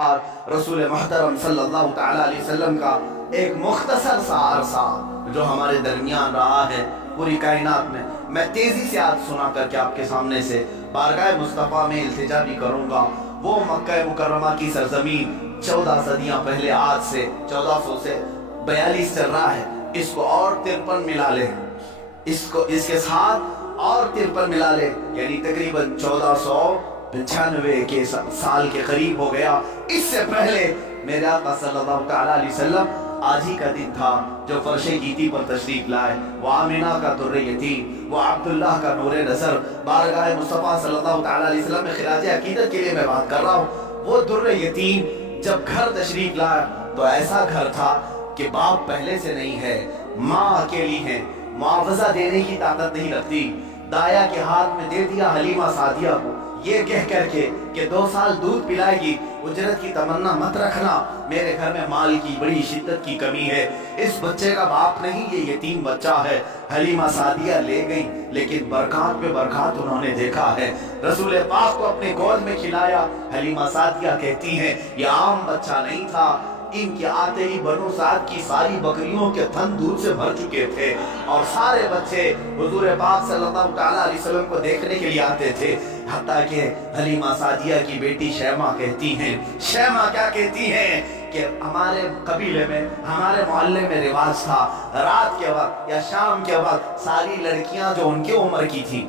رسول محترم صلی اللہ تعالیٰ علیہ وسلم کا ایک مختصر سا عرصہ جو ہمارے درمیان رہا ہے پوری کائنات میں تیزی سے آج سنا کر کے آپ کے سامنے سے بارگاہ مصطفیٰ میں التجا بھی کروں گا۔ وہ مکہ مکرمہ کی سرزمین 14 صدیاں پہلے، آج سے 1400 سے 42 چل رہا ہے، اس کو اور 53 ملا لیں، اس کے ساتھ اور 53 ملا لیں، یعنی تقریباً 1495 کے سال کے قریب ہو گیا۔ اس سے پہلے میرے آقا صلی اللہ تعالیٰ علیہ وسلم آج ہی کا دن تھا جو فرش گیتی پر تشریف لائے۔ وہ آمینہ کا در یتیم، وہ عبداللہ کا نور نظر، بارگاہ مصطفیٰ صلی اللہ تعالیٰ علیہ وسلم میں خراج عقیدت کے لیے میں بات کر رہا ہوں۔ وہ در یتیم جب گھر تشریف لایا تو ایسا گھر تھا کہ باپ پہلے سے نہیں ہے، ماں اکیلی ہے، معاوضہ دینے کی طاقت نہیں رکھتی۔ دایا کے ہاتھ میں دے دیا حلیمہ سعدیہ کو، یہ کہہ کر کے کہ 2 سال دودھ پلائے گی، اجرت کی تمنا مت رکھنا، میرے گھر میں مال کی بڑی شدت کی کمی ہے، اس بچے کا باپ نہیں، یہ یتیم بچہ ہے۔ حلیمہ سعدیہ لے گئیں، لیکن برکات پہ برکات انہوں نے دیکھا ہے۔ رسول پاک کو اپنے گود میں کھلایا۔ حلیمہ سعدیہ کہتی ہیں یہ عام بچہ نہیں تھا، ان کے آتے ہی بنو سعد کی ساری بکریوں کے تھن دودھ سے بھر چکے تھے، اور سارے بچے حضور پاک صلی اللہ تعالیٰ علیہ وسلم کو دیکھنے کے لیے آتے تھے۔ حتیٰ کہ حلیمہ سعدیہ کی بیٹی شیمہ کہتی ہیں، شیمہ کیا کہتی ہیں کہ ہمارے قبیلے میں، ہمارے محلے میں رواج تھا، رات کے وقت یا شام کے وقت ساری لڑکیاں جو ان کے عمر کی تھی،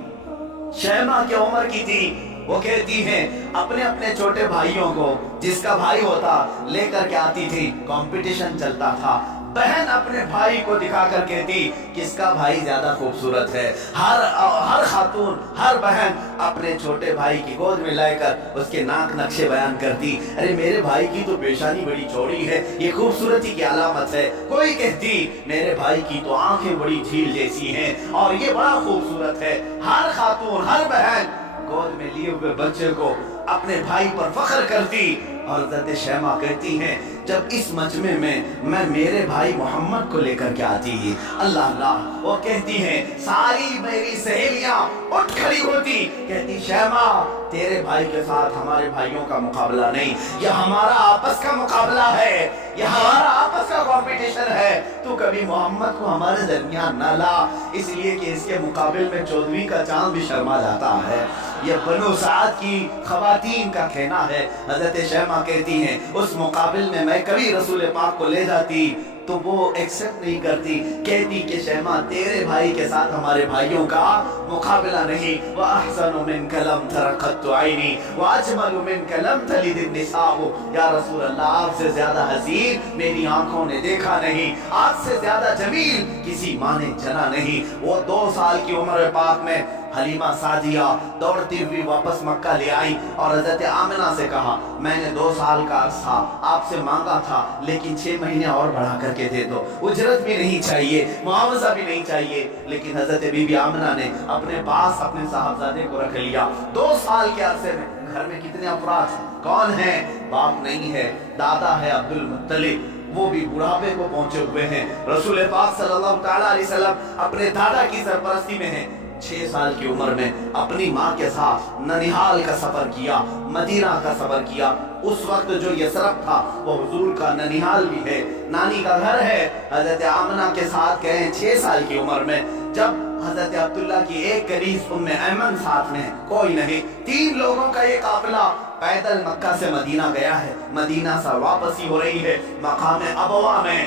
شیمہ کے عمر کی تھی، وہ کہتی ہیں اپنے اپنے چھوٹے بھائیوں کو، جس کا بھائی ہوتا لے کر کے آتی تھی، کمپٹیشن چلتا تھا۔ بہن اپنے بھائی کو دکھا کر کہتی کس کا بھائی زیادہ خوبصورت ہے۔ ہر خاتون، ہر بہن اپنے چھوٹے بھائی کی گود میں لے کر اس کے ناک نقشے بیان کرتی، ارے میرے بھائی کی تو پیشانی بڑی چوڑی ہے، یہ خوبصورتی کی علامت ہے۔ کوئی کہتی میرے بھائی کی تو آنکھیں بڑی جھیل جیسی ہیں اور یہ بڑا خوبصورت ہے۔ ہر خاتون، ہر بہن گود میں لیے ہوئے بچے کو اپنے بھائی پر فخر کرتی، اور حضرت شیمہ کہتی ہیں جب اس مجمع میں میرے بھائی محمد کو لے کر کے آتی، اللہ اللہ، وہ کہتی ہیں ساری میری سہیلیاں اٹھ کھڑی ہوتی، کہتی شیمہ تیرے بھائی کے ساتھ ہمارے بھائیوں کا مقابلہ نہیں، یہ ہمارا آپس کا مقابلہ ہے، یہ ہمارا آپس کا کمپٹیشن ہے، تو کبھی محمد کو ہمارے درمیان نہ لا، اس لیے کہ اس کے مقابل میں 14ویں کا چاند بھی شرما جاتا ہے۔ یہ بنو سعد کی خواتین کا کہنا ہے۔ حضرت شیمہ کہتی ہیں اس مقابل میں کبھی رسول پاک کو لے جاتی تو وہ ایکسپٹ نہیں کرتی، کہتی کہ شیمہ تیرے بھائی کے ساتھ ہمارے بھائیوں کا مقابلہ نہیں۔ وَأَحْسَنُ مِنْكَ لَمْ تَرَ قَطُّ عَيْنِي وَأَجْمَلُ مِنْكَ لَمْ تَلِدِ النِّسَاءُ، یا رسول اللہ آپ سے زیادہ حسین میری آنکھوں نے دیکھا نہیں، آپ سے زیادہ جمیل کسی ماں نے جنا نہیں۔ وہ 2 سال کی عمر پاک میں حلیمہ سعدیہ دوڑتی ہوئی واپس مکہ لے آئی اور حضرت آمنہ سے کہا میں نے 2 سال کا عرصہ آپ سے مانگا تھا، لیکن 6 مہینے اور بڑھا کر کے دے دو، اجرت بھی نہیں چاہیے، معاوضہ بھی نہیں چاہیے۔ لیکن حضرت بی بی آمنہ نے اپنے پاس اپنے صاحبزادے کو رکھ لیا۔ 2 سال کے عرصے میں گھر میں کتنے افراد ہیں، کون ہیں؟ باپ نہیں ہے، دادا ہے عبد المطلب، وہ بھی بڑھاپے کو پہنچے ہوئے ہیں۔ رسول پاک صلی اللہ تعالیٰ علیہ وسلم اپنے دادا کی سرپرستی میں ہیں۔ 6 سال کی عمر میں اپنی ماں کے ساتھ ننیحال کا سفر کیا، مدینہ کا سفر کیا۔ اس وقت جو یثرب تھا وہ حضور کا ننیحال بھی ہے، نانی کا گھر ہے۔ حضرت آمنہ کے ساتھ گئے 6 سال کی عمر میں، جب حضرت عبداللہ کی ایک کنیز ام ایمن ساتھ میں، کوئی نہیں، 3 لوگوں کا یہ قافلہ پیدل مکہ سے مدینہ گیا ہے، مدینہ سے واپسی ہو رہی ہے۔ مقام ابوا میں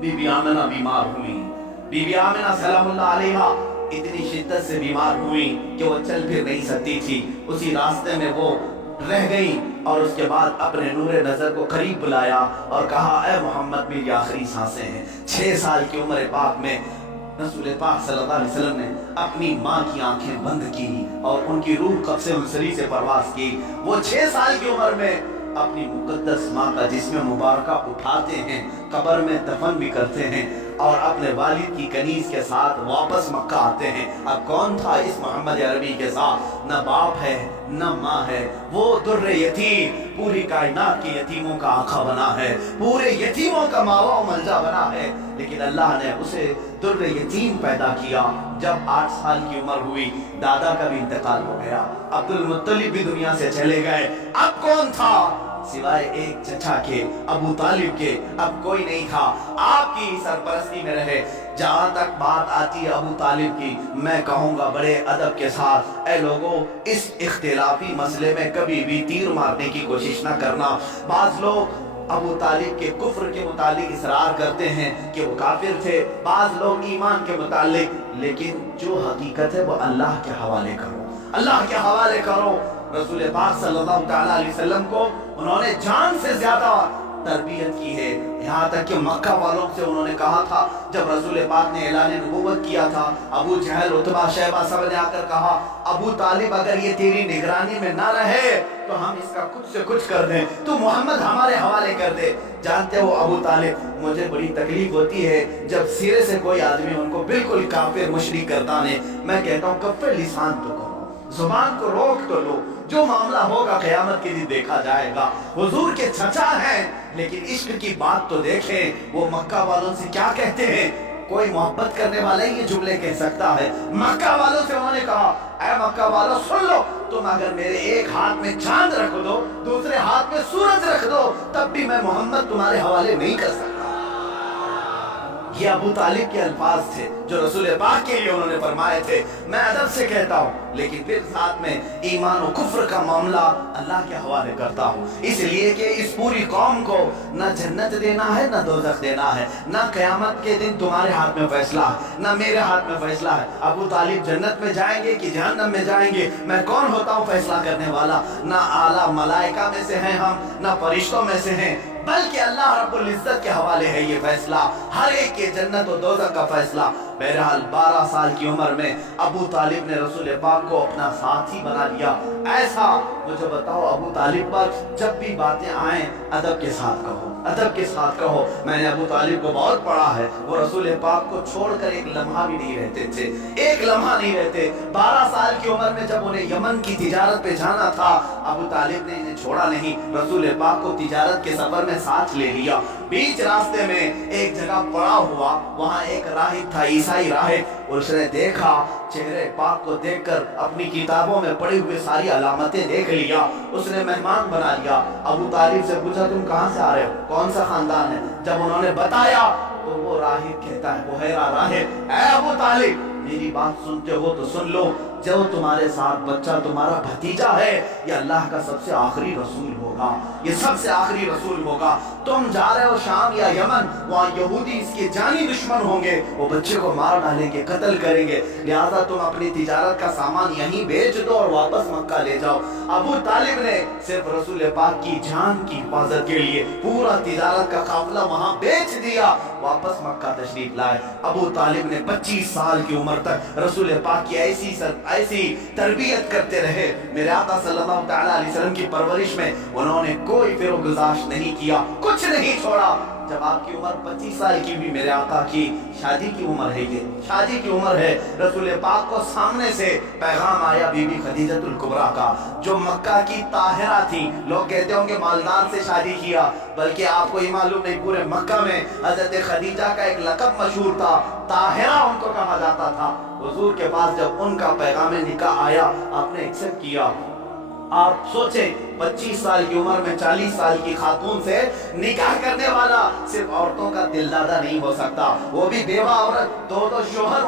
بی بی آمنہ بیمار ہوئی۔ بی بی آمنہ سلام اللہ علیہا اتنی شدت سے بیمار ہوئی کہ وہ چل پھر نہیں سکتی تھی، اسی راستے میں وہ رہ گئی، اور اس کے بعد اپنے نور نظر کو قریب بلایا اور کہا اے محمد میری آخری سانسیں ہیں۔ 6 سال کی عمر پاک میں رسول پاک صلی اللہ علیہ وسلم نے اپنی ماں کی آنکھیں بند کی اور ان کی روح قبض انصری سے پرواز کی۔ وہ 6 سال کی عمر میں اپنی مقدس ماں کا جسم مبارکہ اٹھاتے ہیں، قبر میں دفن بھی کرتے ہیں، اور اپنے والد کی کنیز کے ساتھ واپس مکہ آتے ہیں۔ اب کون تھا اس محمد عربی کے ساتھ؟ نہ باپ ہے نہ ماں ہے، وہ در یتیم، پوری کائنات کے یتیموں کا آقا بنا ہے، پورے یتیموں کا ماوا و ملجا بنا ہے، لیکن اللہ نے اسے در یتیم پیدا کیا۔ جب 8 سال کی عمر ہوئی دادا کا بھی انتقال ہو گیا، عبد المطلب بھی دنیا سے چلے گئے۔ اب کون تھا؟ सिवाय एक चचा के, अबू तालिब के, अब कोई नहीं था। आपकी सरपरस्ती में रहे। जहाँ तक बात आती है अबू तालिब की, मैं कहूँगा बड़े अदब के साथ, ऐ लोगों, इस इख्तिलाफी मसले में कभी भी तीर मारने की कोशिश ना करना। बाज लोग अबू तालिब के कुफ्र के मुतालिक इसरार करते हैं कि वो काफिर थे, बाज लोग ईमान के मुतालिक, लेकिन जो हकीकत है वो अल्लाह के हवाले करो, अल्लाह के हवाले करो। रसूल पाक सल्लल्लाहु तआला अलैहि वसल्लम को उन्होंने जान से ज्यादा तरबियत की है। यहाँ तक कि मक्का वालों से उन्होंने कहा था, जब रसूल पाक ने ऐलान नबूवत किया था, अबू जहल, उतबा, शैबा सब ने आकर कहा, अबू तालिब अगर ये तेरी निगरानी में ना रहे तो हम इसका कुछ से कुछ कर दें, तू मोहम्मद हमारे हवाले कर दे। जानते हो अबू तालिब, मुझे बड़ी तकलीफ होती है जब सिरे से कोई आदमी उनको बिल्कुल काफिर मुशरिक करता है। मैं कहता हूँ कफ़े लिसान तो करो, जुबान को रोक तो लो, जो मामला होगा क़यामत के दिन देखा जाएगा। हुजूर के चचा हैं, लेकिन इश्क की बात तो देखें, वो मक्का वालों से क्या कहते हैं। कोई मोहब्बत करने वाला ही ये जुमले कह सकता है। मक्का वालों से उन्होंने कहा, ऐ मक्का वालों सुन लो, तुम अगर मेरे एक हाथ में चांद रख दो, दूसरे हाथ में सूरज रख दो, तब भी मैं मोहम्मद तुम्हारे हवाले नहीं कर सकता। ये अबू तालिब के अल्फाज थे जो रसूल पाक के लिए उन्होंने फरमाए थे। मैं अदब से कहता हूँ, लेकिन फिर साथ में ईमान और कुफ्र का मामला अल्लाह के हवाले करता हूँ, इसलिए कि इस पूरी कौम को न जन्नत देना है न दोज़ख देना है, न क़यामत के दिन तुम्हारे हाथ में फैसला है, न मेरे हाथ में फैसला है। अबू तालिब जन्नत में जाएंगे कि जहन्नम में जाएंगे, मैं कौन होता हूँ फैसला करने वाला। न आला मलाइका में से हैं हम, न फरिश्तों में से हैं, बल्कि अल्लाह रब्बुल इज्जत के हवाले है ये फैसला, हर एक के जन्नत और दोज़ख का फैसला। बहरहाल 12 साल की उम्र में अबू तालिब ने रसूल पाक को अपना साथी बना लिया। ऐसा मुझे बताओ, अबू तालिब पर जब भी बातें आए अदब के साथ कहो, अदब के साथ कहो। मैंने अबू तालिब को बहुत पढ़ा है, वो रसूल पाक को छोड़कर एक लम्हा भी नहीं रहते थे, एक लम्हा नहीं रहते। 12 साल की उम्र में जब उन्हें यमन की तिजारत पे जाना था, अबू तालिब ने इन्हें छोड़ा नहीं, रसूल पाक को तिजारत के सफर में साथ ले लिया। बीच रास्ते में एक जगह पड़ा हुआ, वहाँ एक राहिब था, ईसाई राहिब। उसने देखा, चेहरे पाक को देखकर अपनी किताबों में पड़ी हुई सारी अलामतें देख लिया, उसने मेहमान बना लिया। अबू तालिब से पूछा, तुम कहाँ से आ रहे हो, कौन सा खानदान है। जब उन्होंने बताया तो वो राहिब कहता है, बुहैरा राहिब, ऐ अबू तालिब, मेरी बात सुनते हो तो सुन लो, जो तुम्हारे साथ बच्चा तुम्हारा भतीजा है, ये अल्लाह का सबसे आखिरी रसूल होगा, ये सबसे आखिरी रसूल होगा। तुम जा रहे हो शाम या यमन, वहाँ यहूदी इसके जानी दुश्मन होंगे, वो बच्चे को मार डालेंगे, कत्ल करेंगे, लिहाजा तुम अपनी तिजारत का सामान यहीं बेच दो और वापस मक्का ले जाओ। अबू तालिब ने सिर्फ रसूल पाक की जान की हिफाजत के लिए पूरा तिजारत का काफिला वहाँ बेच दिया, वापस मक्का तशरीफ लाए। अबू तालिब ने 25 साल की उम्र तक रसूल पाक की ऐसी तरबियत करते रहे। मेरे आका सल्लल्लाहु तआला अलैहि वसल्लम की परवरिश में उन्होंने कोई फिरोगुजाश नहीं किया, कुछ नहीं छोड़ा। जब आपकी उम्र 25 साल की हुई, मेरे आका की शादी की उम्र है, ये शादी की उम्र है, रसूल पाक को सामने से पैगाम आया बीबी खदीजतुल कुबरा का, जो मक्का की ताहिरा थी। लोग कहते होंगे मालदार से शादी किया, बल्कि आपको ये मालूम नहीं, पूरे मक्का में हजरत खदीजा का एक लक़ब मशहूर था, ताहिरा उनको कहा जाता था। हुजूर के पास जब उनका पैगाम निकाह आया, आपने एक्सेप्ट किया। आप सोचें, 25 साल की उम्र में 40 साल की खातून से निकाह करने वाला सिर्फ औरतों का दिलदादा नहीं हो सकता, वो भी बेवा औरत। दो शोहर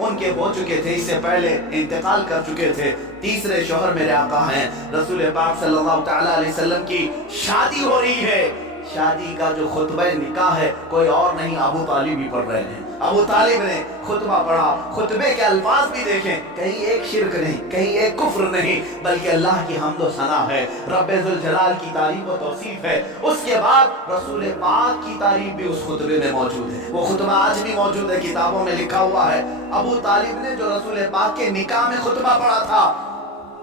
उनके हो चुके थे, इससे पहले इंतकाल कर चुके थे। तीसरे शोहर मेरे आका हैं, रसूल पाक सल्लल्लाहु तआला अलैहि वसल्लम की शादी हो रही है। शादी का जो खुतबा निकाह है, कोई और नहीं, अबू तालिब ही पढ़ रहे हैं। अबू तालिब ने खुतबा पढ़ा, खुतबे के अल्फाज भी देखें, कहीं एक शिर्क नहीं, कहीं एक कुफ्र नहीं, बल्कि अल्लाह की हम्द व सना है, रब्बे जुल जलाल की तारीफ व तौसीफ है। उसके बाद रसूल पाक की तारीफ भी उस खुतबे में मौजूद है, वो खुतबा आज भी मौजूद है, किताबों में लिखा हुआ है। अबू तालिब ने जो रसूल पाक के निकाह में खुतबा पढ़ा था,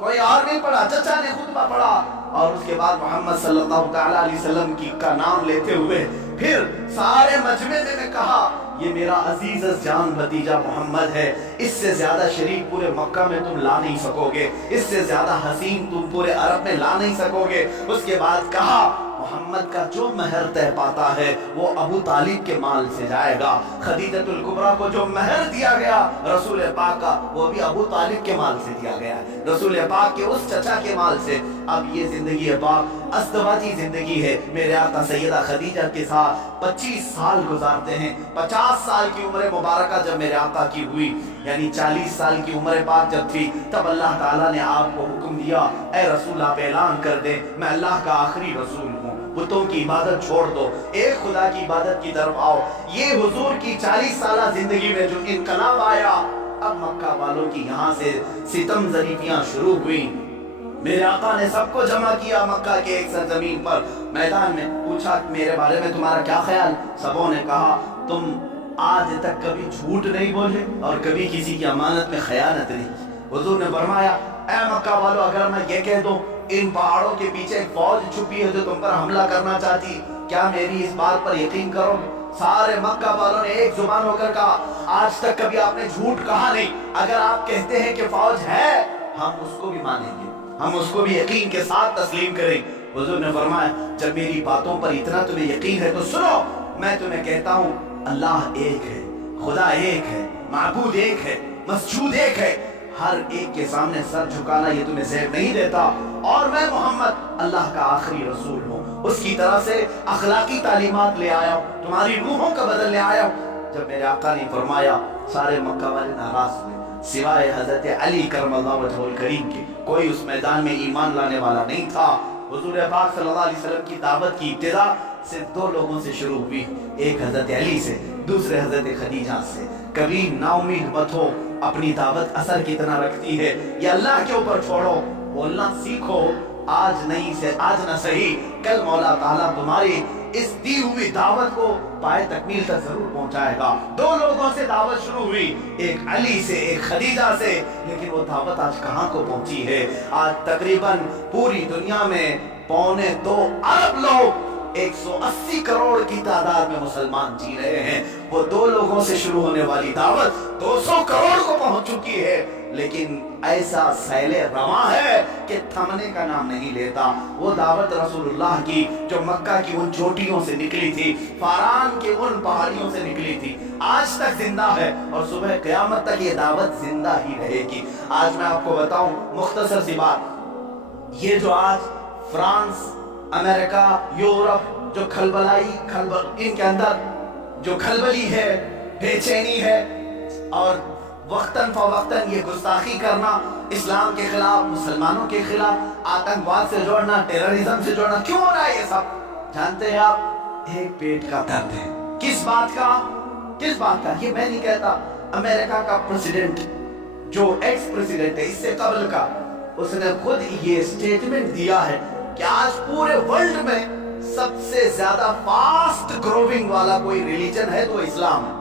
कोई और नहीं पढ़ा, चचा ने खुतबा पढ़ा। और उसके बाद मोहम्मद सल्लल्लाहु तआला अलैहि वसल्लम का नाम लेते हुए फिर सारे मजमे में कहा, ये मेरा अजीज जान भतीजा मोहम्मद है, इससे ज्यादा शरीफ पूरे मक्का में तुम ला नहीं सकोगे, इससे ज्यादा हसीन तुम पूरे अरब में ला नहीं सकोगे। उसके बाद कहा, मोहम्मद का जो महर तय पाता है वो अबू तालिब के माल से जाएगा। खदीजतुल कुबरा को जो महर दिया गया रसूल पाक का, वो भी अबू तालिब के माल से दिया गया है, रसूल पाक के उस चचा के माल से اب یہ زندگی پاک ازدواجی زندگی ہے. میرے آقا سیدہ خدیجہ کے ساتھ 25 سال گزارتے ہیں. 50 سال کی عمر مبارکہ جب میرے آقا کی ہوئی، یعنی 40 سال کی عمر پاک جب تھی، تب اللہ تعالیٰ نے آپ کو حکم دیا، اے رسول آپ اعلان کر دیں میں اللہ کا آخری رسول ہوں، بتوں کی عبادت چھوڑ دو، ایک خدا کی عبادت کی طرف آؤ. یہ حضور کی 40 سالہ زندگی میں جو انقلاب آیا، اب مکہ والوں کی یہاں سے ستم ظریفیاں شروع ہوئیں. میرے آقا نے سب کو جمع کیا مکہ کے ایک سرزمین پر، میدان میں پوچھا میرے بارے میں تمہارا کیا خیال؟ سبوں نے کہا تم آج تک کبھی جھوٹ نہیں بولے اور کبھی کسی کی امانت میں خیانت نہیں کی. حضور نے فرمایا اے مکہ والوں، اگر میں یہ کہہ دوں ان پہاڑوں کے پیچھے ایک فوج چھپی ہے جو تم پر حملہ کرنا چاہتی، کیا میری اس بات پر یقین کرو گے؟ سارے مکہ والوں نے ایک زبان ہو کر کہا آج تک کبھی آپ نے جھوٹ کہا نہیں، اگر آپ کہتے ہیں کہ فوج ہے ہم اس کو بھی مانیں گے، ہم اس کو بھی یقین کے ساتھ تسلیم کریں. حضور نے فرمایا جب میری باتوں پر اتنا تمہیں یقین ہے تو سنو، میں تمہیں کہتا ہوں اللہ ایک ہے، خدا ایک ہے، معبود ایک ہے، مسجود ایک ہے. ہر ایک کے سامنے سر جھکانا یہ تمہیں زیب نہیں دیتا، اور میں محمد اللہ کا آخری رسول ہوں، اس کی طرف سے اخلاقی تعلیمات لے آیا ہوں، تمہاری روحوں کا بدل لے آیا ہوں. جب میرے آقا نے فرمایا سارے مکہ والے ناراض ہوئے، سوائے حضرت علی کرم اللہ وجہہ الکریم کے. کوئی اس میدان میں ایمان لانے والا نہیں تھا. حضور پاک صلی اللہ علیہ وسلم کی دعوت کی ابتدا صرف 2 لوگوں سے شروع ہوئی، ایک حضرت علی سے، دوسرے حضرت خدیجہ سے. کبھی نا امید مت ہو، اپنی دعوت اثر کتنا رکھتی ہے یہ اللہ کے اوپر چھوڑو، بولنا سیکھو. آج نہیں سے آج نہ صحیح، کل مولا تعالیٰ تمہاری اس دی ہوئی دعوت کو پائے تکمیل تک ضرور پہنچائے گا. 2 لوگوں سے دعوت شروع ہوئی، ایک علی سے ایک خدیجہ سے، لیکن وہ دعوت آج کہاں کو پہنچی ہے؟ آج تقریباً پوری دنیا میں 2.25 ارب لوگ 180 کروڑ کی تعداد میں مسلمان جی رہے ہیں. وہ 2 لوگوں سے شروع ہونے والی دعوت 200 کروڑ کو پہنچ چکی ہے، لیکن ایسا سیل رواں ہے کہ تھمنے کا نام نہیں لیتا. وہ دعوت رسول اللہ کی جو مکہ کی ان چوٹیوں سے نکلی تھی، فاران کے ان پہاڑیوں سے نکلی تھی، آج تک زندہ ہے اور صبح قیامت تک یہ دعوت زندہ ہی رہے گی. آج میں آپ کو بتاؤں مختصر سی بات، یہ جو آج فرانس، امریکہ، یورپ جو ان کے اندر جو کھلبلی ہے، بے چینی ہے، اور وقتاً فوقتاً یہ گستاخی کرنا، اسلام کے خلاف، مسلمانوں کے خلاف، آتنکواد سے جوڑنا، ٹیررزم سے جوڑنا، کیوں ہو رہا ہے یہ سب؟ جانتے ہیں آپ، ایک پیٹ کا درد ہے. کس بات کا؟ کس بات کا؟ یہ میں نہیں کہتا. امریکہ کا پریزیڈنٹ جو ایکس پریزیڈنٹ ہے اس سے قبل کا، اس نے خود یہ سٹیٹمنٹ دیا ہے کہ آج پورے ورلڈ میں سب سے زیادہ فاسٹ گروونگ والا کوئی ریلیجن ہے تو اسلام ہے.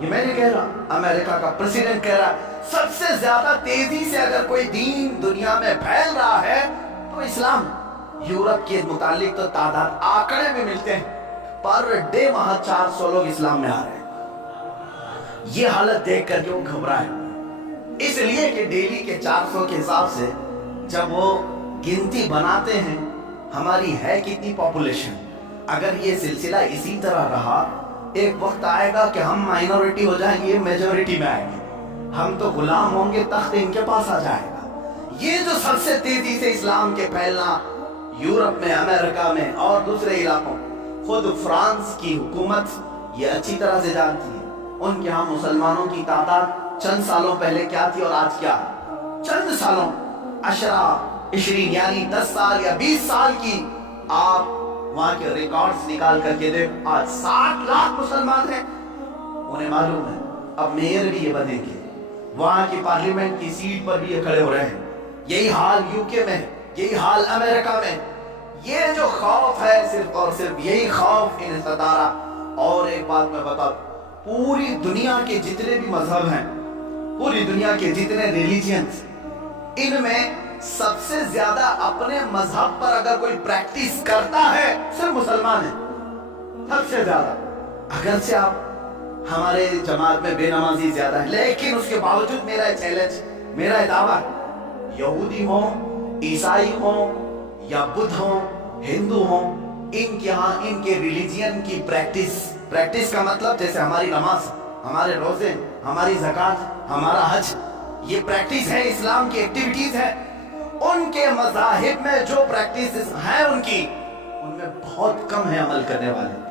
یہ میں نے کہہ رہا، امریکہ کا پریزیڈنٹ کہہ رہا ہے سب سے زیادہ تیزی سے اگر کوئی دین دنیا میں پھیل رہا ہے تو اسلام. یورپ کے متعلق تو تعداد آنکڑے میں ملتے ہیں، پر ڈے وہاں 400 لوگ اسلام میں آ رہے ہیں. یہ حالت دیکھ کر کیوں گھبرائے؟ اس لیے کہ ڈیلی کے 400 کے حساب سے جب وہ گنتی بناتے ہیں ہماری ہے کتنی پاپولیشن، اگر یہ سلسلہ اسی طرح رہا ایک وقت آئے گا کہ ہم مائنورٹی ہو جائیں گے، یہ میجورٹی میں آئیں گے، ہم تو غلام ہوں گے، تخت ان کے پاس آ جائے گا. یہ جو سب سے تیزی سے اسلام کے پھیلنا یورپ میں، امریکہ میں اور دوسرے علاقوں، خود فرانس کی حکومت یہ اچھی طرح سے جانتی ہے. ان کے ہاں مسلمانوں کی تعداد چند سالوں پہلے کیا تھی اور آج کیا ہے؟ چند سالوں 20 یعنی 10 سال یا 20 سال کی آپ وہاں کے ریکارڈز نکال کر کے دیکھ، آج 60 لاکھ مسلمان ہیں. انہیں معلوم ہے اب میئر بھی یہ بنیں گے، وہاں کی پارلیمنٹ کی سیٹ پر بھی یہ کھڑے ہو رہے ہیں. یہی حال یوکے میں، یہی حال امریکہ میں. یہ جو خوف ہے صرف اور صرف یہی خوف انہیں ستا رہا. اور ایک بات میں بتا، پوری دنیا کے جتنے بھی مذہب ہیں، پوری دنیا کے جتنے ریلیجنز، ان میں سب سے زیادہ اپنے مذہب پر اگر کوئی پریکٹس کرتا ہے صرف مسلمان ہے، سب سے زیادہ. اگرچہ آپ ہمارے جماعت میں بے نمازی زیادہ ہے، لیکن اس کے باوجود میرا چیلنج، میرا دعویٰ، یہودی ہوں، عیسائی ہوں یا بدھ ہوں، ہندو ہوں، ان کے ہاں ان کے ریلیجین کی پریکٹس کا مطلب جیسے ہماری نماز، ہمارے روزے، ہماری زکوٰۃ، ہمارا حج، یہ پریکٹس ہے، اسلام کی ایکٹیویٹیز ہے. ان کے مذاہب میں جو پریکٹسز ہیں ان کی، ان میں بہت کم ہے عمل کرنے والے۔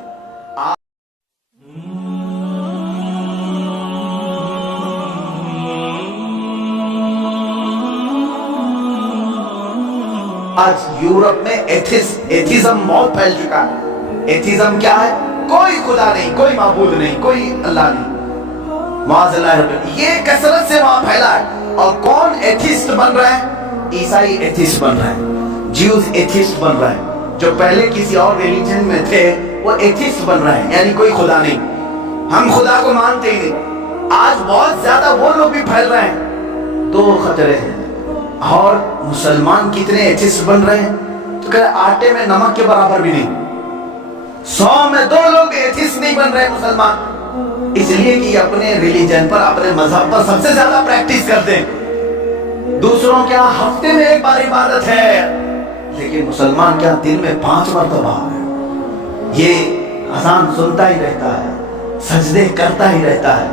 آج یورپ میں ایتھیزم بہت پھیل چکا ہے۔ ایتھیزم کیا ہے؟ کوئی خدا نہیں، کوئی معبود نہیں، کوئی اللہ نہیں، معاذ اللہ رب۔ یہ کثرت سے وہاں پھیلا ہے۔ اور کون ایتھیسٹ بن رہے ہیں؟ عیسائی ایتھیسٹ بن رہے ہیں، جیوز ایتھیسٹ بن رہے ہیں۔ جو پہلے کسی اور ریلیجن میں تھے وہ ایتھیسٹ بن رہے ہیں، یعنی کوئی خدا نہیں، ہم خدا کو مانتے ہی نہیں۔ آج بہت زیادہ وہ لوگ بھی پھیل رہے ہیں۔ دو خطرے ہیں۔ اور مسلمان کتنے ایتھیسٹ بن رہے ہیں تو کہ آٹے میں نمک کے برابر بھی نہیں۔ 100 میں 2 لوگ ایتھیسٹ نہیں بن رہے مسلمان، اس لیے کہ اپنے ریلیجن پر، اپنے مذہب پر سب سے زیادہ پریکٹس کرتے ہیں۔ دوسروں کیا ہفتے میں 1 بار عبادت ہے، لیکن مسلمان کیا دن میں 5 مرتبہ ہے۔ یہ اذان سنتا ہی رہتا ہے، سجدے کرتا ہی رہتا ہے۔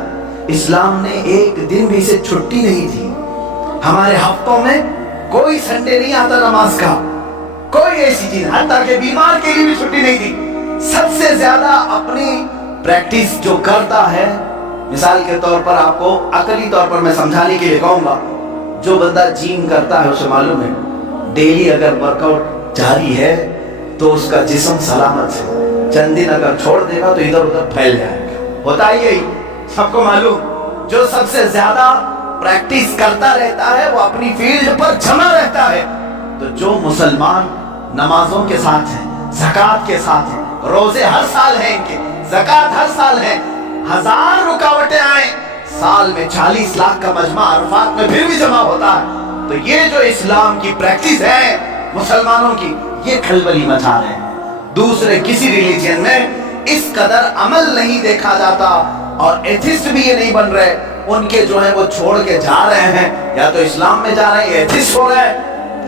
اسلام نے ایک دن بھی اسے چھٹی نہیں دی۔ ہمارے ہفتوں میں کوئی سنڈے نہیں آتا نماز کا، کوئی ایسی چیز، حتیٰ کہ بیمار کے لیے بھی چھٹی نہیں دی۔ سب سے زیادہ اپنی پریکٹس جو کرتا ہے، مثال کے طور پر آپ کو عقلی طور پر میں سمجھانے کے لیے کہوں گا، جو بندہ جیم کرتا ہے اسے معلوم ہے ڈیلی اگر ورک آؤٹ جاری ہے تو اس کا جسم سلامت ہے۔ چند دن اگر چھوڑ دے گا تو ادھر ادھر پھیل جائے گا۔ ہوتا ہی یہی، سب کو معلوم۔ جو سب سے زیادہ پریکٹس کرتا رہتا ہے وہ اپنی فیلڈ پر جمع رہتا ہے۔ تو جو مسلمان نمازوں کے ساتھ ہیں، زکوٰۃ کے ساتھ ہیں، روزے ہر سال ہیں ان کے، زکوٰۃ ہر سال ہے، 1000 رکاوٹیں آئیں، سال میں 40 لاکھ کا مجمع عرفات میں پھر بھی جمع ہوتا ہے۔ تو یہ جو اسلام کی پریکٹس ہے مسلمانوں کی، یہ کھلبلی مچا رہے ہیں۔ دوسرے کسی ریلیجن میں اس قدر عمل نہیں دیکھا جاتا، اور ایتھسٹ بھی یہ نہیں بن رہے۔ ان کے جو ہیں وہ چھوڑ کے جا رہے ہیں، یا تو اسلام میں جا رہے ہیں یا ایتھسٹ ہو رہے ہیں۔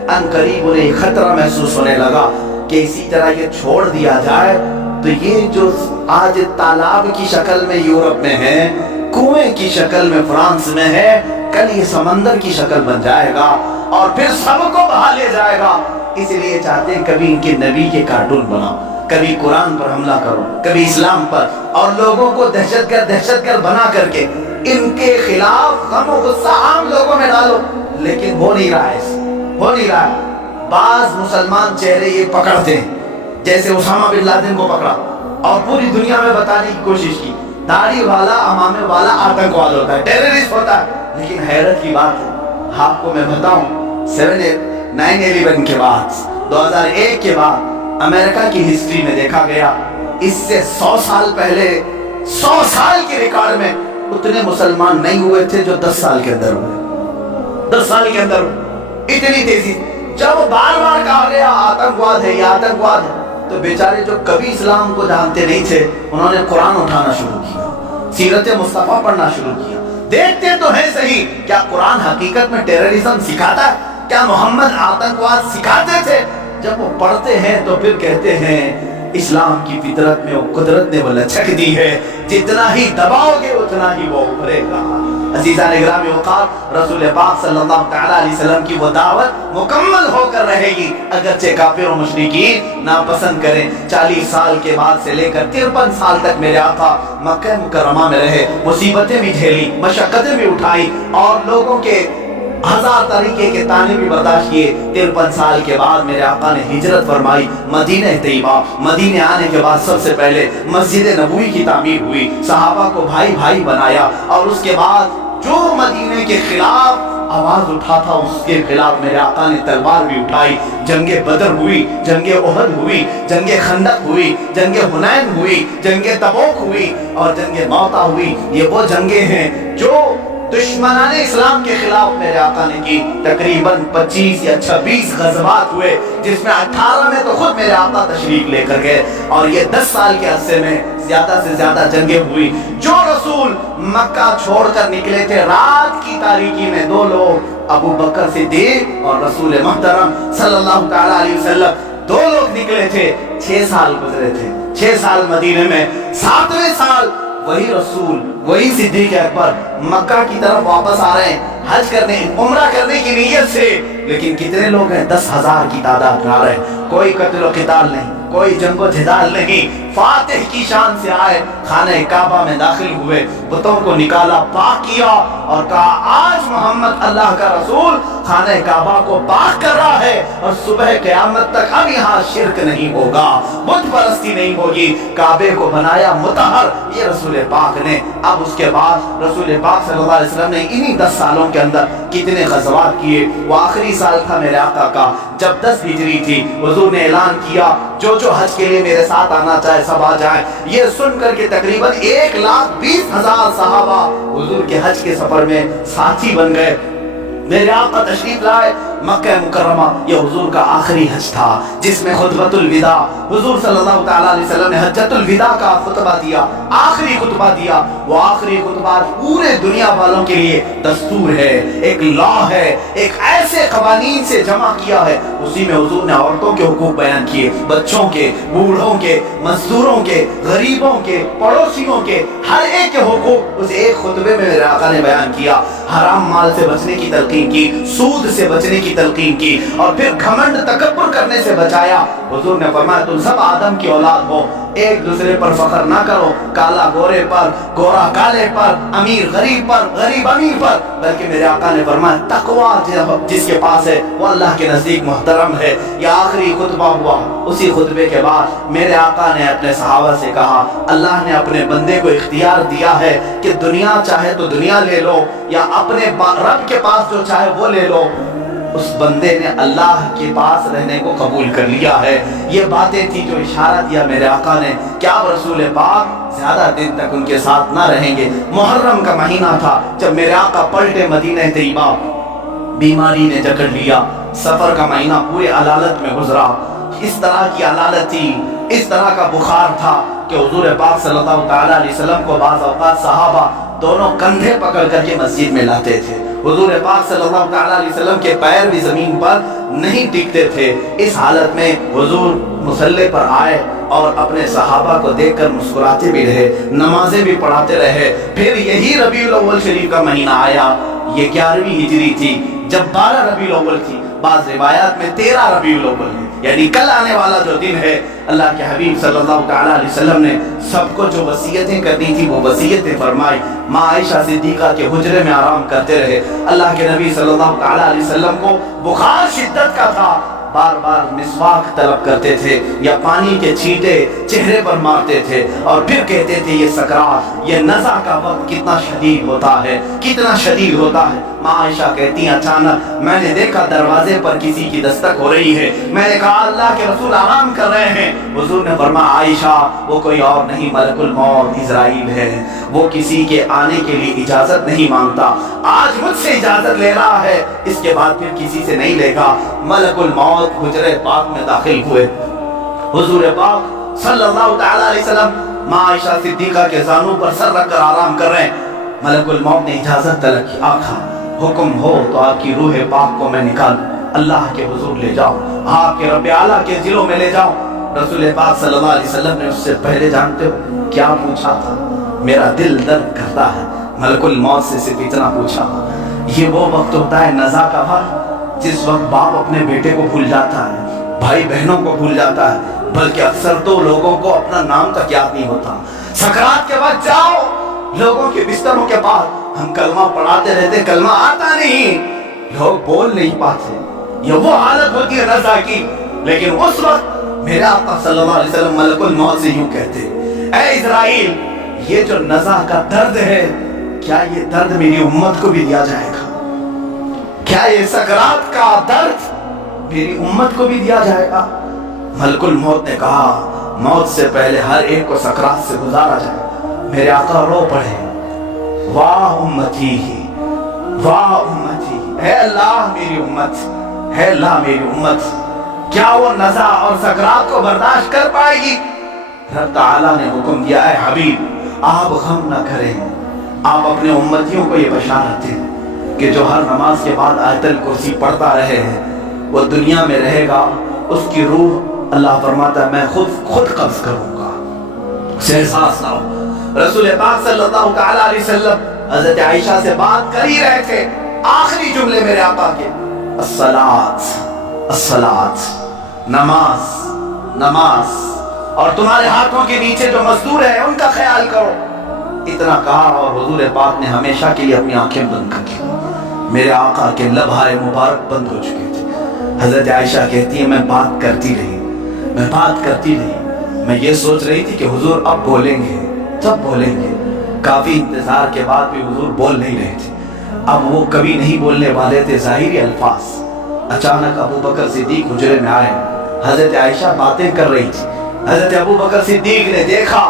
ان قریب انہیں خطرہ محسوس ہونے لگا کہ اسی طرح یہ چھوڑ دیا جائے تو یہ جو آج تالاب کی شکل میں یورپ میں ہے، کنویں کی شکل میں فرانس میں ہے، کل یہ سمندر کی شکل بن جائے گا اور پھر سب کو بہا لے جائے گا۔ اس لیے چاہتے ہیں کبھی ان کے نبی کے کارٹون بناؤ، کبھی قرآن پر حملہ کرو، کبھی اسلام پر، اور لوگوں کو دہشت گرد بنا کر کے ان کے خلاف غم و غصہ عام لوگوں میں ڈالو۔ لیکن ہو نہیں رہا ہے، ہو نہیں رہا ہے۔ بعض مسلمان چہرے یہ پکڑتے ہیں، جیسے اسامہ بن لادن کو پکڑا اور پوری دنیا میں بتانے کی کوشش کی داڑھی والا، امامے والا آتنکواد ہوتا ہے، ٹیررسٹ ہوتا ہے۔ لیکن حیرت کی بات ہے، آپ کو میں بتاؤں، 9/11 کے بعد، 2001 کے بعد امریکہ کی ہسٹری میں دیکھا گیا، اس سے 100 سال پہلے 100 سال کے ریکارڈ میں اتنے مسلمان نہیں ہوئے تھے جو 10 سال کے اندر ہوئے۔ 10 سال کے اندر اتنی تیزی، جب بار بار کہا گیا آتنکواد ہے، یہ آتنکواد ہے، تو بیچارے جو کبھی اسلام کو جانتے نہیں تھے انہوں نے قرآن اٹھانا شروع کیا، سیرت مصطفیٰ پڑھنا شروع کیا۔ دیکھتے تو ہیں صحیح، کیا قرآن حقیقت میں ٹیررزم سکھاتا ہے؟ کیا محمد آتنکواد سکھاتے تھے؟ جب وہ پڑھتے ہیں تو پھر کہتے ہیں اسلام کی فطرت میں وہ قدرت نے وہ لچک دی ہے، جتنا ہی دباؤ گے اتنا ہی وہ ابھرے گا۔ عزیزان گرامی اوقات، رسول پاک صلی اللہ تعالیٰ علیہ وسلم کی وہ دعوت مکمل ہو کر رہے گی، اگرچہ کافر و مشرکین ناپسند کریں۔ 40 سال کے بعد سے لے کر 53 سال تک میرے آقا مکہ مکرمہ میں رہے، مصیبتیں بھی جھیلی، مشقتیں بھی اٹھائی، اور لوگوں کے 1000 طریقے کے تانے بھی برداشت کیے۔ 53 سال کے بعد میرے آقا نے ہجرت فرمائی مدینہ طیبہ۔ مدینہ آنے کے بعد سب سے پہلے مسجد نبوی کی تعمیر ہوئی، صحابہ کو بھائی بھائی بنایا، اور اس کے بعد جو مدینے کے خلاف آواز اٹھا تھا اس کے خلاف میرے آقا نے تلوار بھی اٹھائی۔ جنگ بدر ہوئی، جنگ احد ہوئی، جنگ خندق ہوئی، جنگ حنین ہوئی، جنگ تبوک ہوئی، اور جنگ موتا ہوئی۔ یہ وہ جنگیں ہیں جو دشمنان اسلام کے خلاف میرے آقا نے کی۔ تقریباً 25 یا 26 غزوات ہوئے، جس میں 18 میں تو خود میرے آقا تشریف لے کر گئے، اور یہ 10 سال کے عرصے میں زیادہ سے زیادہ جنگیں ہوئی۔ جو رسول مکہ چھوڑ کر نکلے تھے رات کی تاریکی میں، 2 لوگ، ابو بکر صدیق اور رسول محترم صلی اللہ تعالیٰ علیہ وسلم، 2 لوگ نکلے تھے۔ 6 سال گزرے تھے، 6 سال مدینے میں، 7ویں سال وہی رسول، وہی صدیق اکبر مکہ کی طرف واپس آ رہے ہیں۔ हज करने उम्रा करने की नीयत से, लेकिन कितने लोग हैं? 10,000 की तादाद में आ रहे हैं। कोई कत्ल क़िताल नहीं, कोई जंगो जिदाल नहीं, फातिह की शान से आए, खाने काबा में दाखिल हुए, बुतों को निकाला, पाक किया और कहा आज मोहम्मद अल्लाह का रसूल खाने काबा को पाक कर रहा है और सुबह क़यामत तक अब यहाँ शिरक नहीं होगा, बुत परस्ती नहीं होगी, काबे को बनाया मुतहर, ये रसूल पाक ने। अब उसके बाद रसूल पाक सल्लल्लाहु अलैहि वसल्लम ने इन्हीं 10 सालों के अंदर कितने ग़ज़वात किए। वो आखिरी साल था मेरे आका का, जब 10 हिजरी थी, हुज़ूर ने ऐलान किया जो हज के लिए मेरे साथ आना चाहे सब आ जाए। ये सुन करके तकरीबन 1,20,000 सहाबा हुजूर के हज के सफर में साथी बन गए। मेरे आका तशरीफ लाए मक्का मुकर्रमा, ये हुजूर का आखिरी हज था जिसमें खुतबतुल विदा, हुजूर सल्लल्लाहु तआला अलैहि वसल्लम ने हज्जतुल विदा का खुतबा दिया, आखिरी खुतबा दिया। वो आखिरी खुतबा पूरे दुनिया वालों के लिए दस्तूर है, एक लॉ है, एक ऐसे कवानीन से जमा किया है। उसी में हुजूर ने औरतों के हुकूक बयान किए, बच्चों के, बूढ़ों के, मजदूरों के, गरीबों के, पड़ोसियों के, हर एक के हुकूक उस एक खुतबे में मेरे आका ने बयान किया। हराम माल से बचने की तलकीन की, सूद से बचने की तलकीन की और फिर घमंड तकब्बुर करने से बचाया। हुजूर ने फरमाया तुम सब आदम की औलाद हो, एक दूसरे पर फख्र ना करो, काला गोरे पर, गोरा काले पर, अमीर गरीब पर, गरीब अमीर पर, बल्कि मेरे आका ने फरमाया तकवा जिसके पास है वो अल्लाह के नजदीक मुहतरम है। यह आखिरी खुतबा हुआ। उसी खुतबे के बाद मेरे आका ने अपने सहाबा से कहा अल्लाह ने अपने बंदे को इख्तियार दिया है कि दुनिया चाहे तो दुनिया ले लो या अपने रब के पास जो चाहे वो ले लो। उस बंदे ने अल्लाह के पास रहने को कबूल कर लिया है। ये बातें थी जो इशारा दिया मेरे आका ने, क्या रसूल पाक ज्यादा दिन तक उनके साथ ना रहेंगे। मुहर्रम का महीना था जब मेरे आका पलटे मदीने तैयबा, बीमारी ने जकड़ लिया, सफर का महीना पूरे अलालत में गुजरा। इस तरह की अलालत थी, इस तरह का बुखार था कि हुजूर पाक सल्लल्लाहु तआला अलैहि वसल्लम को बाज़ औक़ात सहाबा दोनों कंधे पकड़ करके मस्जिद में लाते थे। हुजूर पाक सल्लल्लाहु तआला अलैहि वसल्लम के पैर भी जमीन पर नहीं टिकते थे। इस हालत में हुजूर मुसल्ले पर आए और अपने सहाबा को देखकर मुस्कुराते भी रहे, नमाजें भी पढ़ाते रहे। फिर यही रबीउल अव्वल शरीफ का महीना आया, ये 11वीं हिजरी थी, जब 12 रबीउल अव्वल थी, बाज़ रिवायात में 13 रबीउल अव्वल है, यानी कल आने वाला जो दिन है। अल्लाह के हबीब सल्लल्लाहु तआला अलैहि वसल्लम ने सबको जो वसीयतें करनी थी वो वसीयतें फरमाई। माँ आयशा सिद्दीक़ा के हुजरे में आराम करते रहे। अल्लाह के नबी सल्लल्लाहु तआला अलैहि वसल्लम को बुखार शिद्दत का था, बार बार मिसवाक तलब करते थे या पानी के छींटे चेहरे पर मारते थे और फिर कहते थे ये सकरात, ये नज़ा का वक्त कितना शदीद होता है, कितना शदीद होता है। माँ आयशा कहती हैं अचानक मैंने देखा दरवाजे पर किसी की दस्तक हो रही है। मैंने कहा अल्लाह के रसूल आराम कर रहे हैं। हुजूर ने फरमाया आयशा वो कोई और नहीं मलकुल मौत इज़राइल है, वो किसी के आने के लिए इजाजत नहीं मांगता, आज मुझसे इजाजत ले रहा है, इसके बाद फिर किसी से नहीं लेगा। मलकुल मौत हुजरे पाक में दाखिल हुए। हुजूर पाक सल्लल्लाहु तआला अलैहि वसल्लम माँ आयशा सिद्दीक़ा के ज़ानू पर सर रखकर आराम कर रहे हैं। मलकुल मौत ने इजाजत तलब की, आका हुक्म हो तो आपकी रूह पाक को मैं निकाल अल्लाह के हुजूर ले जाओ, आपके रब्बे आला के जिलों में ले जाओ। रसूल पाक सल्लल्लाहु अलैहि वसल्लम ने उससे पहले जानते हो क्या पूछा था? मेरा दिल दर्द करता है। मलकुल मौत से सिर्फ इतना पूछा, ये वो वक्त होता है नज़ा का वक्त जिस वक्त बाप अपने बेटे को भूल जाता है, भाई बहनों को भूल जाता है, बल्कि अक्सर तो लोगों को अपना नाम तक याद नहीं होता। सकरात के बाद जाओ लोगों के बिस्तरों के पास, हम कलमा पढ़ाते रहते, कलमा आता नहीं, लोग बोल नहीं पाते, ये वो हालत होती है नज़ा की। लेकिन उस वक्त मेरे आका सल्लल्लाहु अलैहि वसल्लम मलकुल मौत से यूं कहते, ऐ इज़राइल ये जो नज़ा का दर्द है, क्या ये दर्द मेरी उम्मत को भी दिया जाएगा? क्या ये सकरात का दर्द मेरी उम्मत को भी दिया जाएगा? मलकुल मौत ने कहा मौत से पहले हर एक को सकरात से गुजारा जाए। मेरे आका रो पड़े, वाह उम्मती, वाह उम्मती, है अल्लाह मेरी उम्मत, है अल्लाह मेरी उम्मत, क्या वो नज़ा और सकरात को बर्दाश्त कर पाएगी? रब ताला ने हुक्म दिया है हबीब आप गम न करें, आप अपने उम्मतियों को ये बशारत दें कि जो हर नमाज के बाद आयतल कुर्सी पढ़ता रहे हैं वो दुनिया में रहेगा, उसकी रूह अल्लाह फरमाता है मैं खुद कब्ज करूंगा, उसे एहसास ना हो। रसूल पाक सल्लल्लाहु तआला अलैहि वसल्लम हज़रत आयशा से बात कर ही रहे थे, आखिरी जुमले मेरे आका के, अस्सलात अस्सलात, नमाज नमाज, और तुम्हारे हाथों के नीचे जो मजदूर है उनका ख्याल करो। इतना कहा और हुजूर पाक ने हमेशा के लिए अपनी आंखें बंद कर ली। मेरे आका के लबहाए मुबारक बंद हो चुके थे। हजरत आयशा कहती है मैं बात करती रही, मैं बात करती रही, मैं ये सोच रही थी कि हुजूर अब बोलेंगे, तब बोलेंगे। काफी इंतजार के बाद भी हुजूर बोल नहीं रहे थे। अब वो कभी नहीं बोलने वाले थे ज़ाहिरी अल्फाज। अचानक अबू बकर सिद्दीक हुजरे में आए। हजरत आयशा बातें कर रही थी। हजरत अबू बकर सिद्दीक ने देखा,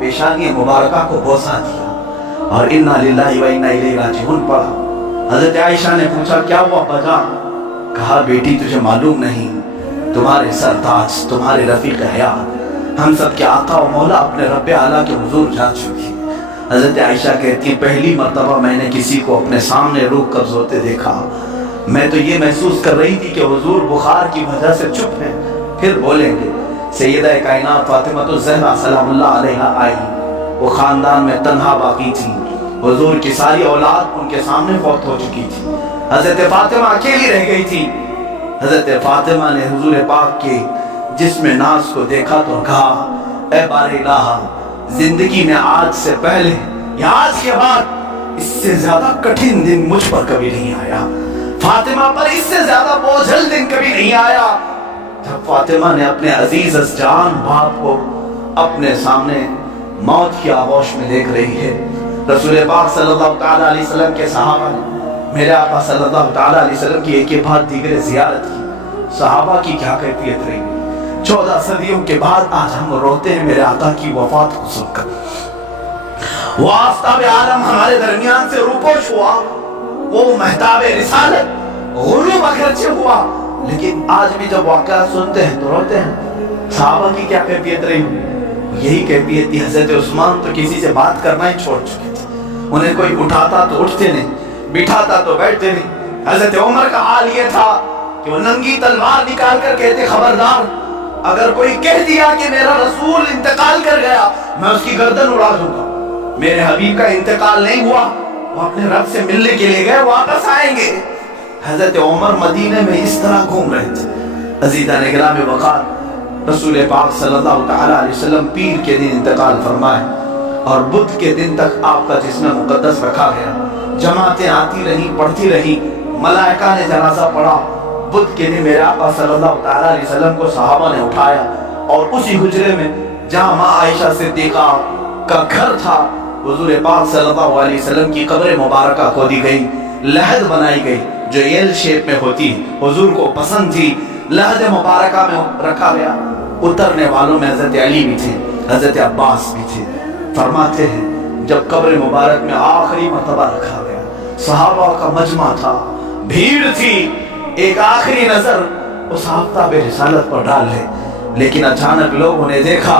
पेशानी मुबारका को बोसा दिया और इन्ना लिल्लाहि व इन्ना इलैहि राजिऊन पढ़ा। हजरत आयशा ने पूछा क्या हुआ बजा? कहा बेटी तुझे मालूम नहीं, तुम्हारे सरताज, तुम्हारे रफीक हयात, हम सब के आका और मौला अपने रब्बे आला के हुजूर जा चुकी। हजरत आयशा कहती है पहली मर्तबा मैंने किसी को अपने सामने रूह कब्ज होते देखा। मैं तो ये महसूस कर रही थी कि हुजूर बुखार की वजह से चुप हैं, फिर बोलेंगे। सैयदा कायनात फातिमा तो ज़हरा सलामुल्लाह अलैहा आई। वो खानदान में तन्हा बाकी थी। हुजूर की सारी औलाद उनके सामने फौत हो चुकी थी। हजरत फातिमा अकेली रह गई थी। हजरत फातिमा ने हुजूर पाक के जिस्म नाज को देखा तो कहा ऐ बारे इलाहा, जिंदगी में आज से पहले या आज के बाद इससे ज्यादा कठिन दिन मुझ पर कभी नहीं आया। फातिमा पर इससे ज्यादा बोझल दिन कभी नहीं आया। जब फातिमा ने अपने अजीज जान बाप को अपने सामने मौत की आगोश में देख रही है, रसूल पाक सल्लल्लाहु ताला अलैहि वसल्लम के सहाबा ने मेरे आका सल्लल्लाहु ताला अलैहि वसल्लम की एक के बाद दीगर जियारत की। सहाबा की क्या कैफियत रही। 14 सदियों के बाद आज हम रोते हैं मेरे आका की वफात को सुनकर। वो आफताब आलम हमारे दरमियान से रूपोश हुआ, वो महताब रिसालत गुरूब अगरचे हुआ, लेकिन आज भी जब वाक़या सुनते हैं तो रोते हैं। सहाबा की क्या कैफियत रही? यही कैफियत थी। हजरत उस्मान तो किसी से बात करना ही छोड़ चुके थे। उन्हें कोई उठाता तो उठते नहीं, बिठाता तो बैठते नहीं। हजरत उमर का हाल ये था कि वो नंगी तलवार निकाल कर कहते खबरदार, अगर कोई कह दिया कि मेरा रसूल इंतकाल कर गया मैं उसकी गर्दन उड़ा दूंगा। मेरे हबीब का इंतकाल नहीं हुआ, वो अपने रब से मिलने के लिए गए, वापस आएंगे। हजरत उमर मदीने में इस तरह घूम रहे थे। अज़ीज़ान इकराम वक़ार, रसूल पाक सल्लल्लाहु ताला अलैहि वसल्लम पीर के दिन इंतकाल फरमाए और बुध के दिन तक आपका जिस्म मुक़द्दस रखा गया। जमातें आती रही, पढ़ती रही, मलाइका ने जनाजा पढ़ा। बुध के दिन मेरे आका सल्लल्लाहु ताला अलैहि वसल्लम को सहाबा ने उठाया और उसी हुजरे में जहाँ माँ आयशा सिद्दीक़ा का घर था, हुजूर पाक सल्लल्लाहु अलैहि वसल्लम की कब्र मुबारका खोदी गई, लहद बनाई गई जो एल शेप में होती, हुजूर को पसंद थी। लहद मुबारका में रखा गया। उतरने वालों में हजरत अली भी थे, हजरत अब्बास भी थे। फरमाते हैं जब कब्र मुबारक में आखिरी मर्तबा रखा गया, सहाबा का मजमा था, भीड़ थी, एक आखिरी नजर उस आफताब रिसालत पर डाल ले। लेकिन अचानक लोगों ने देखा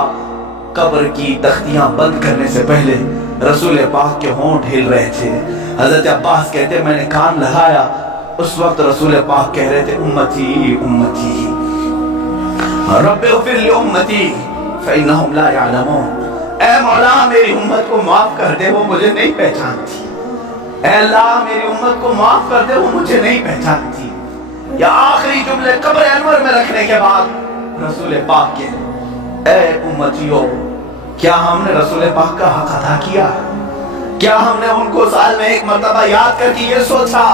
कब्र की तख्तियां बंद करने से पहले रसूल पाक के होंठ हिल रहे थे। हजरत अब्बास कहते मैंने कान लगाया, उस वक्त रसूल पाक कह रहे थे उम्मती उम्मती रब्बे उफ़िर लि उम्मती फ़इन्नहुम ला यअलमून। ऐ मौला मेरी उम्मत को माफ कर दे, वो मुझे नहीं पहचानती। ऐ अल्लाह मेरी उम्मत को माफ कर दे, वो मुझे नहीं पहचानती। या आखिरी जुमले कब्र अनवर में रखने के बाद रसूल पाक के ऐ उम्मतियों, क्या हमने रसूल पाक का हक अदा किया? क्या हमने उनको साल में एक मर्तबा याद करके ये सोचा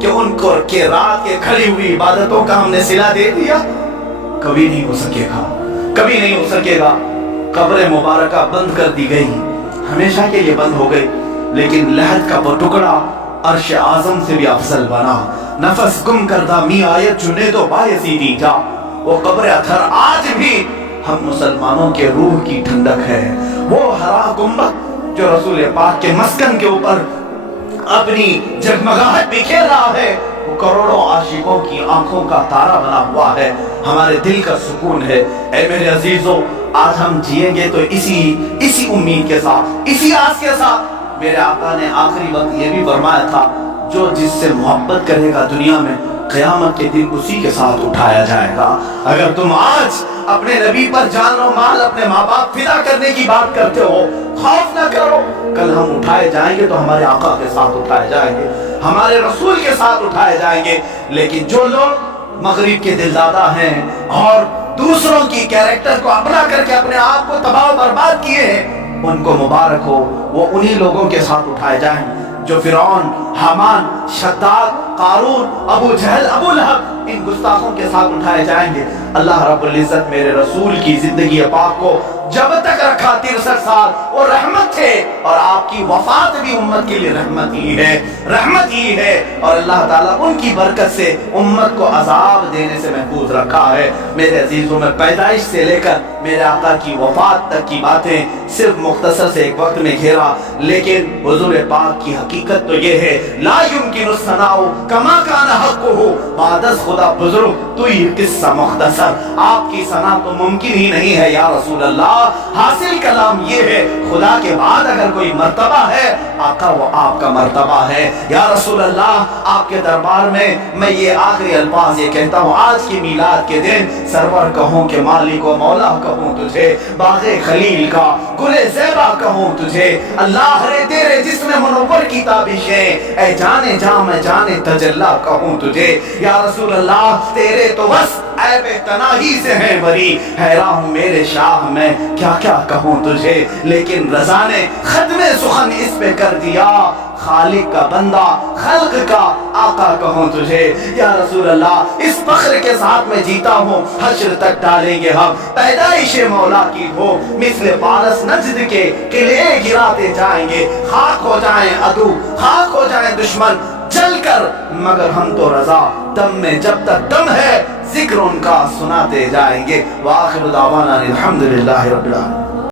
कि उनको के रात के खड़ी हुई इबादतों का हमने सिला दे दिया? कभी नहीं हो सकेगा, कभी नहीं हो सकेगा। कब्र मुबारका बंद कर दी गई, हमेशा के लिए बंद हो गई, लेकिन लहद का वो टुकड़ा अर्श आजम से भी अफजल बना। नफस गुम करदा मी आयत चुने तो बायसीदी जा। वो कब्र अथर आज भी हम मुसलमानों के रूह की ठंडक है। वो हरा गुंबद जो रसूल पाक के मस्कन के ऊपर अपनी जगमगाहट बिखेर रहा है, वो करोड़ों आशिकों की आंखों का तारा बना हुआ है, हमारे दिल का सुकून है। ऐ मेरे अजीजों, आज हम जिएंगे तो इसी उम्मीद के साथ, इसी आस के साथ। मेरे आका ने आखिरी वक्त ये भी फरमाया था, जो जिससे मोहब्बत करेगा दुनिया में, क़यामत के दिन उसी के साथ उठाया जाएगा। अगर तुम आज अपने नबी पर जान और माल, अपने माँ बाप फिदा करने की बात करते हो, खौफ ना करो, कल हम उठाए जाएंगे तो हमारे आका के साथ उठाए जाएंगे, हमारे रसूल के साथ उठाए जाएंगे। लेकिन जो लोग मगरिब के दिलदादा हैं और दूसरों की कैरेक्टर को अपना करके अपने आप को तबाह बर्बाद किए हैं, उनको मुबारक हो, वो उन्हीं लोगों के साथ उठाए जाएंगे जो फिरौन, हामान, शद्दाद, कारून, अबू जहल, अबू लहब, इन गुस्ताखों के साथ उठाए जाएंगे। अल्लाह रब्बुल इज्जत मेरे रसूल की जिंदगी पाक को जब तक रखा 63 साल वो रहमत थे, और आपकी वफात भी उम्मत के लिए रहमत ही है, रहमत ही है। और अल्लाह ताला उनकी बरकत से उम्मत को अजाब देने से महफूज रखा है। मेरे अजीजों में पैदाइश से लेकर मेरे आका की वफात तक की बातें सिर्फ मुख्तसर से एक वक्त में घेरा, लेकिन हुजूर पाक की हकीकत तो ये है, ला युमकिनु सनाउ कमा काना हक़्क़ुहु, बादस खुदा बुजुर्ग तो ये किस्सा मुख्तसर, आपकी सना तो मुमकिन ही नहीं है या रसूल अल्लाह। हासिल कलाम ये है, खुदा के बाद अगर कोई मर्तबा है आका वो आपका मर्तबा है या रसूल अल्लाह। आपके दरबार में मैं ये आखिरी अल्फाज ये कहता हूँ, आज की मीलाद के दिन सरवर कहूँ के मालिक व मौला कहूँ तुझे, बाग़े खलील का गुले ज़ेबा कहूँ तुझे, अल्लाह रे तेरे जिस्म मुनव्वर की ताबिशें, ऐ जाने जा मैं जाने तजल्ला कहूँ तुझे या रसूल अल्लाह। तेरे तो बस ऐबे तनाही से है बरी, हैरान हूँ मेरे शाह मैं क्या क्या कहूँ तुझे। लेकिन रज़ा ने खत्मे सुखन इस पे कर दिया, खालिक का बंदा खल्क का आका कहूँ तुझे या रसूल अल्लाह। इस फख्र के साथ मैं जीता हूँ, हश्र तक डालेंगे हम पैदाइश मौला की हो, मिस्ल पारस नजद के किले गिराते जाएंगे, खाक हो जाएं अदू, खाक हो जाएं दुश्मन जल कर, मगर हम तो रजा दम में जब तक दम है जिक्र उनका सुनाते जाएंगे। वाखिर दावाना अल्हम्दुलिल्लाहि रब्बिल आलमीन।